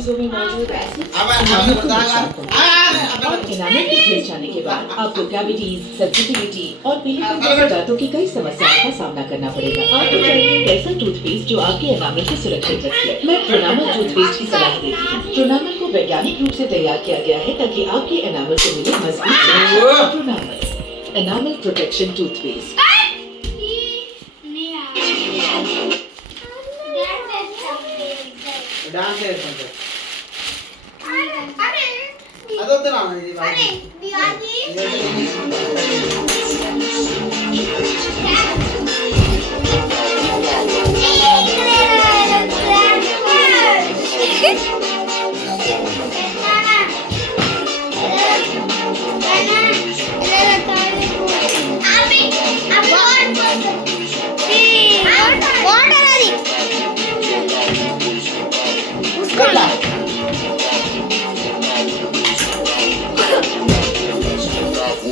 चीजों में मौजूद एसिड और एनामिल के गिर जाने के बाद आपको कैविटीज, सेंसिटिविटी और पीलीपन जैसे दांतों की कई समस्याओं का सामना करना पड़ेगा। आपको चाहिए एक ऐसा टूथपेस्ट जो आपके एनामिल को सुरक्षित रखे। मैं प्रोनामल टूथपेस्ट की सलाह देती हूँ। प्रोनामल को वैज्ञानिक रूप से तैयार किया गया है ताकि आपके एनामिल को मिले मजबूत सुरक्षा। प्रोनामल एनामिल प्रोटेक्शन टूथपेस्ट। డాన్స్ చేస్తుంటారు అదొద్దురా ఇది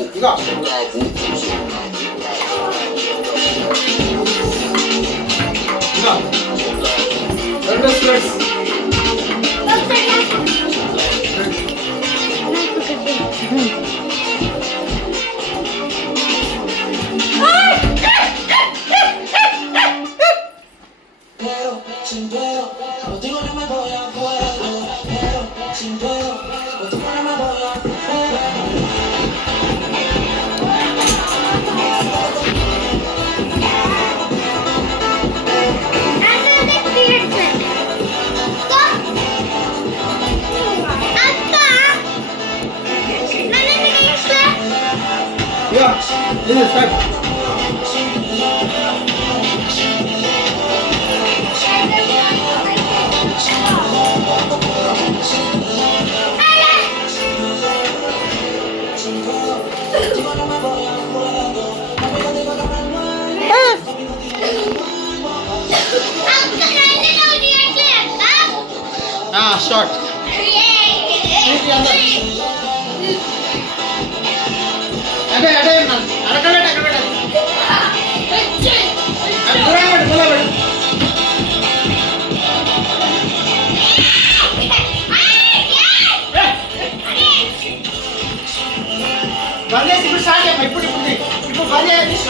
ఇగో ఇగో రెండు spreads Yeah, this is start. Start. అదే అదే అరకబెట్టు అరకబెట్టు ఇప్పుడు స్టార్ట్ ఇప్పుడు ఇప్పుడు ఇప్పుడు